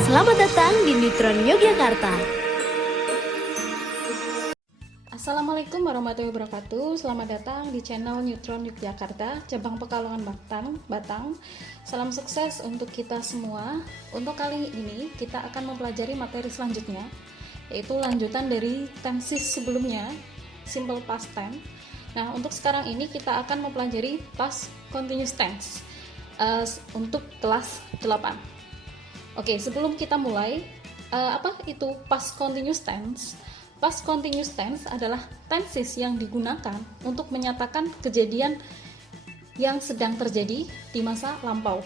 Selamat datang di Neutron Yogyakarta. Assalamualaikum warahmatullahi wabarakatuh. Selamat datang di channel Neutron Yogyakarta, cabang Pekalongan Batang. Salam sukses untuk kita semua. Untuk kali ini kita akan mempelajari materi selanjutnya, yaitu lanjutan dari tenses sebelumnya, simple past tense. Nah, untuk sekarang ini kita akan mempelajari past continuous tense untuk kelas 8. Oke, sebelum kita mulai, apa itu past continuous tense? Past continuous tense adalah tenses yang digunakan untuk menyatakan kejadian yang sedang terjadi di masa lampau.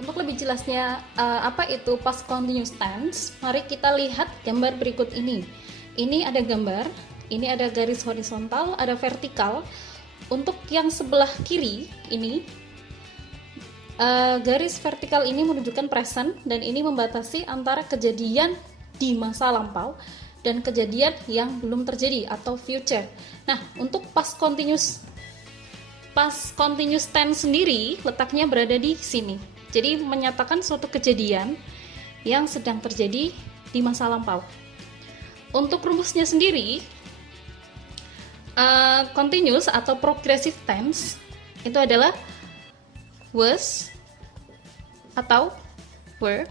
Untuk lebih jelasnya apa itu past continuous tense, mari kita lihat gambar berikut ini. Ini ada gambar, ini ada garis horizontal, ada vertikal. Untuk yang sebelah kiri ini, garis vertikal ini menunjukkan present dan ini membatasi antara kejadian di masa lampau dan kejadian yang belum terjadi atau future. Nah, untuk past continuous tense sendiri letaknya berada di sini. Jadi menyatakan suatu kejadian yang sedang terjadi di masa lampau. Untuk rumusnya sendiri, continuous atau progressive tense itu adalah was atau were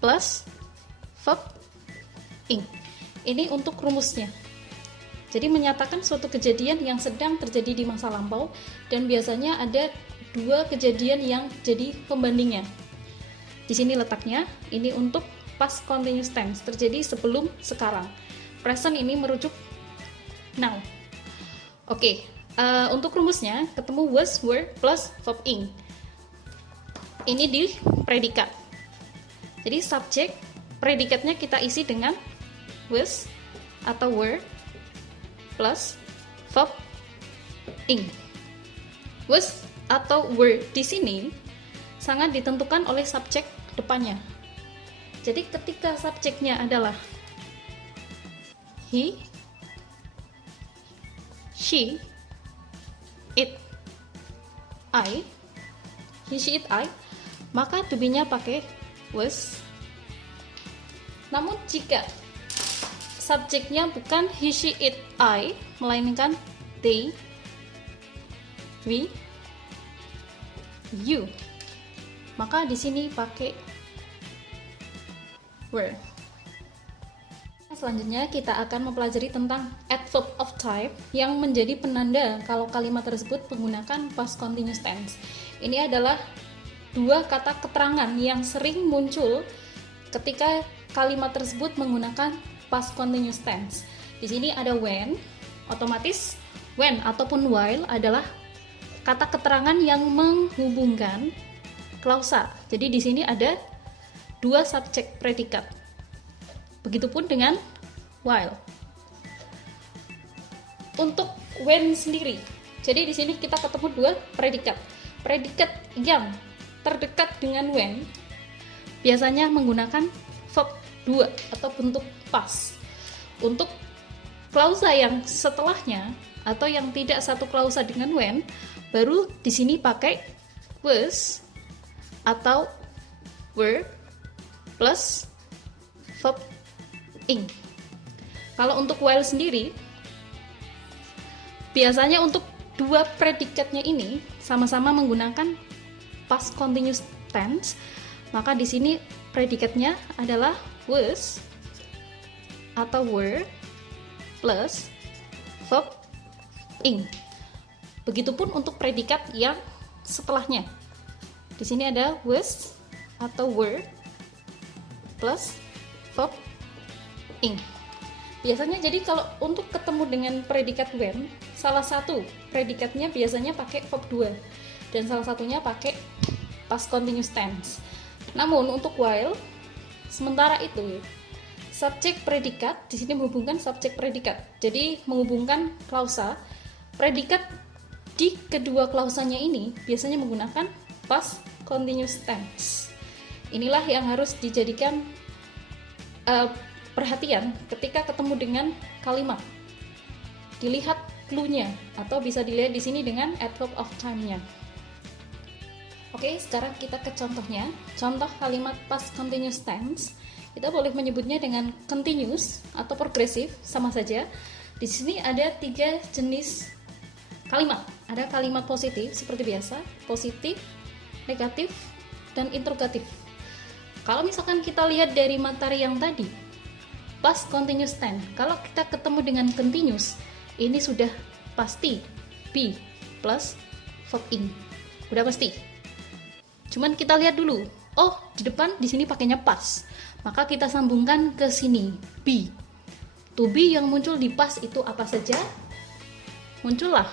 plus verb ing. Ini untuk rumusnya. Jadi menyatakan suatu kejadian yang sedang terjadi di masa lampau dan biasanya ada dua kejadian yang jadi pembandingnya. Di sini letaknya, ini untuk past continuous tense, terjadi sebelum sekarang. Present ini merujuk now. Oke. Untuk rumusnya ketemu was, were plus verb ing. Ini di predikat. Jadi subjek predikatnya kita isi dengan was atau were plus verb ing. Was atau were di sini sangat ditentukan oleh subjek depannya. Jadi ketika subjeknya adalah he, she, it, I, he, she, it, I, maka to be-nya pakai was. Namun jika subjeknya bukan he, she, it, I, melainkan they, we, you, maka di sini pakai were. Selanjutnya kita akan mempelajari tentang adverb of type yang menjadi penanda kalau kalimat tersebut menggunakan past continuous tense. Ini adalah dua kata keterangan yang sering muncul ketika kalimat tersebut menggunakan past continuous tense. Di sini ada when, otomatis when ataupun while adalah kata keterangan yang menghubungkan klausa. Jadi di sini ada dua subjek predikat. Begitupun dengan while. Untuk when sendiri, jadi di sini kita ketemu dua predikat. Predikat yang terdekat dengan when biasanya menggunakan verb 2 atau bentuk past. Untuk klausa yang setelahnya atau yang tidak satu klausa dengan when, baru di sini pakai was atau were plus verb ing. Kalau untuk while sendiri, biasanya untuk dua predikatnya ini sama-sama menggunakan past continuous tense, maka di sini predikatnya adalah was atau were plus verb ing. Begitupun untuk predikat yang setelahnya. Di sini ada was atau were plus verb ing. Biasanya jadi kalau untuk ketemu dengan predikat when, salah satu predikatnya biasanya pakai verb 2 dan salah satunya pakai past continuous tense. Namun untuk while, sementara itu subjek predikat di sini menghubungkan subjek predikat. Jadi menghubungkan klausa. Predikat di kedua klausanya ini biasanya menggunakan past continuous tense. Inilah yang harus dijadikan perhatian ketika ketemu dengan kalimat. Dilihat clue-nya atau bisa dilihat di sini dengan adverb of time-nya. Oke, sekarang kita ke contohnya. Contoh kalimat past continuous tense. Kita boleh menyebutnya dengan continuous atau progresif, sama saja. Di sini ada 3 jenis kalimat. Ada kalimat positif seperti biasa, positif, negatif, dan interrogatif. Kalau misalkan kita lihat dari materi yang tadi, past continuous tense, kalau kita ketemu dengan continuous, ini sudah pasti be plus verb ing. Udah pasti. Cuman kita lihat dulu. Oh, di depan di sini pakainya past. Maka kita sambungkan ke sini, be. To be yang muncul di past itu apa saja? Muncullah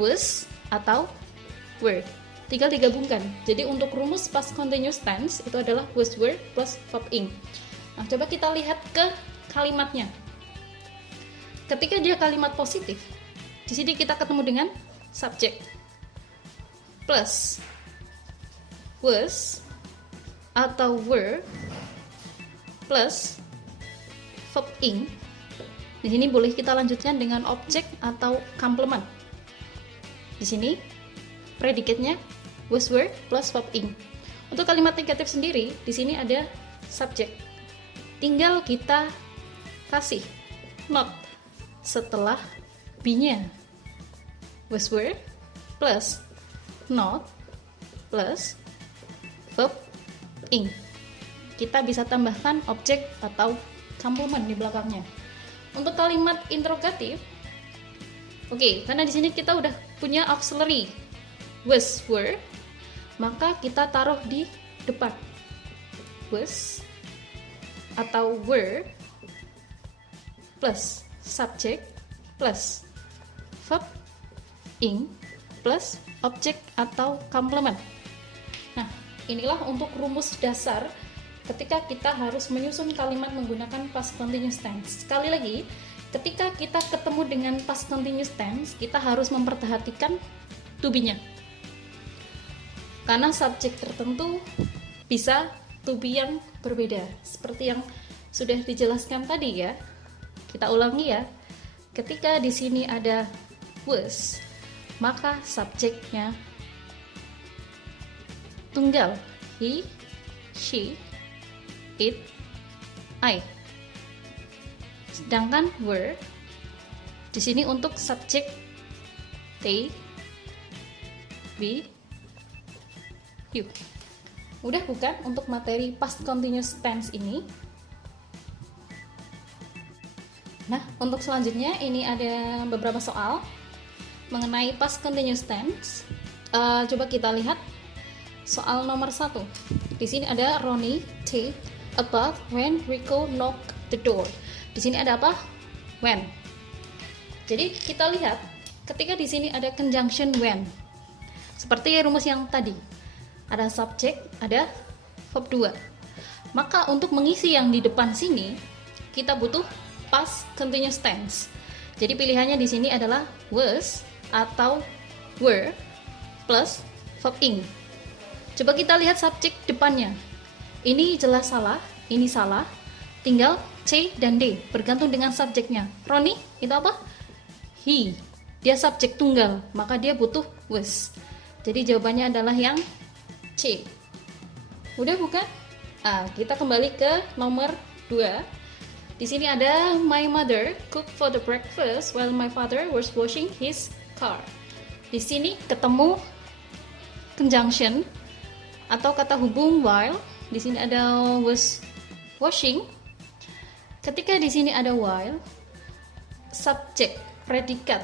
was atau were. Tinggal digabungkan. Jadi untuk rumus past continuous tense itu adalah was, were plus verb ing. Nah, coba kita lihat ke kalimatnya. Ketika dia kalimat positif, di sini kita ketemu dengan subject plus was atau were plus verb ing. Di sini boleh kita lanjutkan dengan objek atau complement. Di sini predikatnya was, were plus verb ing. Untuk kalimat negatif sendiri, di sini ada subject. Tinggal kita kasih not setelah be-nya. Was, were plus not plus verb ing. Kita bisa tambahkan objek atau complement di belakangnya. Untuk kalimat interrogatif, oke, karena di sini kita udah punya auxiliary was, were, maka kita taruh di depan was atau were plus subject plus verb ing plus objek atau complement. Nah, inilah untuk rumus dasar ketika kita harus menyusun kalimat menggunakan past continuous tense. Sekali lagi, ketika kita ketemu dengan past continuous tense, kita harus memperhatikan to be-nya. Karena subjek tertentu bisa to be yang berbeda. Seperti yang sudah dijelaskan tadi ya. Kita ulangi ya. Ketika di sini ada was, maka subjeknya tunggal, he, she, it, I. Sedangkan were di sini untuk subjek they, we, you. Mudah bukan untuk materi past continuous tense ini? Nah, untuk selanjutnya ini ada beberapa soal mengenai past continuous tense. Coba kita lihat soal nomor 1. Di sini ada Ronnie take a bath when Rico knock the door. Di sini ada apa? When. Jadi kita lihat ketika di sini ada conjunction when. Seperti rumus yang tadi. Ada subjek, ada verb 2. Maka untuk mengisi yang di depan sini kita butuh past continuous tense. Jadi pilihannya di sini adalah was atau were plus verb ing. Coba kita lihat subjek depannya. Ini jelas salah, ini salah. Tinggal C dan D bergantung dengan subjeknya. Ronnie itu apa? He. Dia subjek tunggal, maka dia butuh was. Jadi jawabannya adalah yang C. Udah bukan? Kita kembali ke nomor 2. Di sini ada my mother cooked for the breakfast while my father was washing his car. Di sini ketemu conjunction atau kata hubung while. Di sini ada was washing. Ketika di sini ada while, subjek, predikat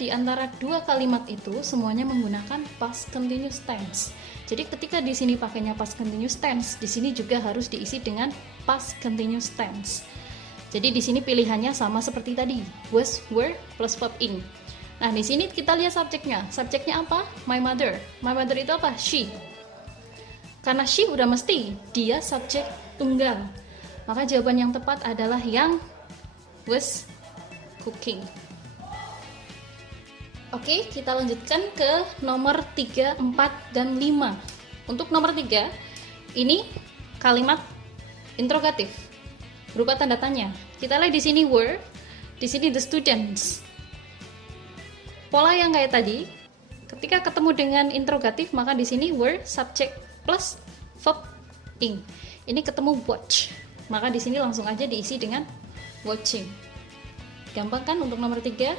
di antara dua kalimat itu semuanya menggunakan past continuous tense. Jadi ketika di sini pakainya past continuous tense, di sini juga harus diisi dengan past continuous tense. Jadi di sini pilihannya sama seperti tadi, was, were plus verb ing. Nah, di sini kita lihat subjeknya. Subjeknya apa? My mother. My mother itu apa? She. Karena she udah mesti dia subjek tunggal. Maka jawaban yang tepat adalah yang was cooking. Oke, kita lanjutkan ke nomor 3, 4, dan 5. Untuk nomor 3, ini kalimat interrogatif berupa tanda tanya. Kita lihat di sini were, di sini the students. Pola yang kayak tadi, Ketika ketemu dengan interrogatif, maka di sini were, subject plus verb ing. Ini ketemu watch, maka di sini langsung aja diisi dengan watching. Gampang kan untuk nomor 3?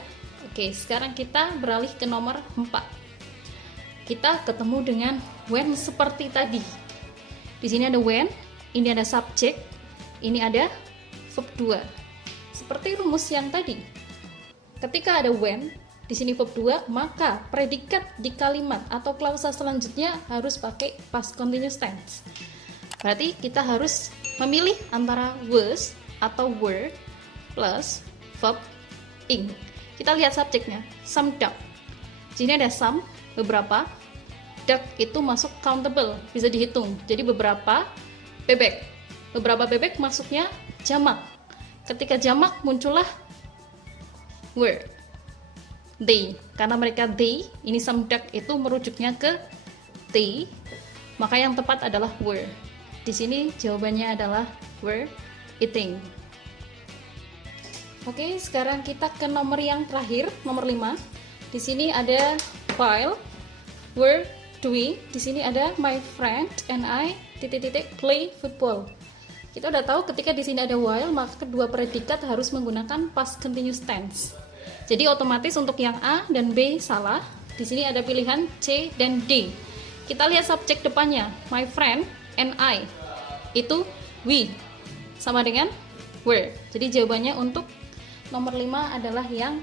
Oke, sekarang kita beralih ke nomor 4. Kita ketemu dengan when seperti tadi. Di sini ada when, ini ada subject, ini ada verb 2. Seperti rumus yang tadi. Ketika ada when, di sini verb 2, maka predikat di kalimat atau klausa selanjutnya harus pakai past continuous tense. Berarti kita harus memilih antara was atau were plus verb ing. Kita lihat subjeknya, some duck. Di sini ada some, beberapa. Duck itu masuk countable, bisa dihitung. Jadi beberapa bebek. Beberapa bebek masuknya jamak. Ketika jamak muncullah were. They, karena mereka they, ini some duck itu merujuknya ke they, maka yang tepat adalah were. Di sini jawabannya adalah were eating. Oke, sekarang kita ke nomor yang terakhir, nomor 5. Di sini ada while, were doing. Di sini ada my friend and I play football. Kita udah tahu ketika di sini ada while, maka kedua predikat harus menggunakan past continuous tense. Jadi otomatis untuk yang A dan B salah. Di sini ada pilihan C dan D. Kita lihat subjek depannya, my friend and I. Itu we. Sama dengan were. Jadi jawabannya untuk nomor 5 adalah yang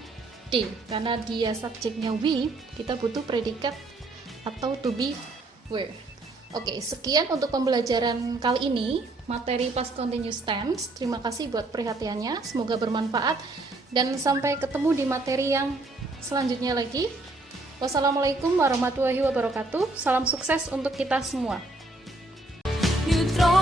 D. Karena dia subjeknya we, kita butuh predikat atau to be were. Oke, sekian untuk pembelajaran kali ini, materi past continuous tense. Terima kasih buat perhatiannya, semoga bermanfaat. Dan sampai ketemu di materi yang selanjutnya lagi. Wassalamualaikum warahmatullahi wabarakatuh. Salam sukses untuk kita semua. Neutron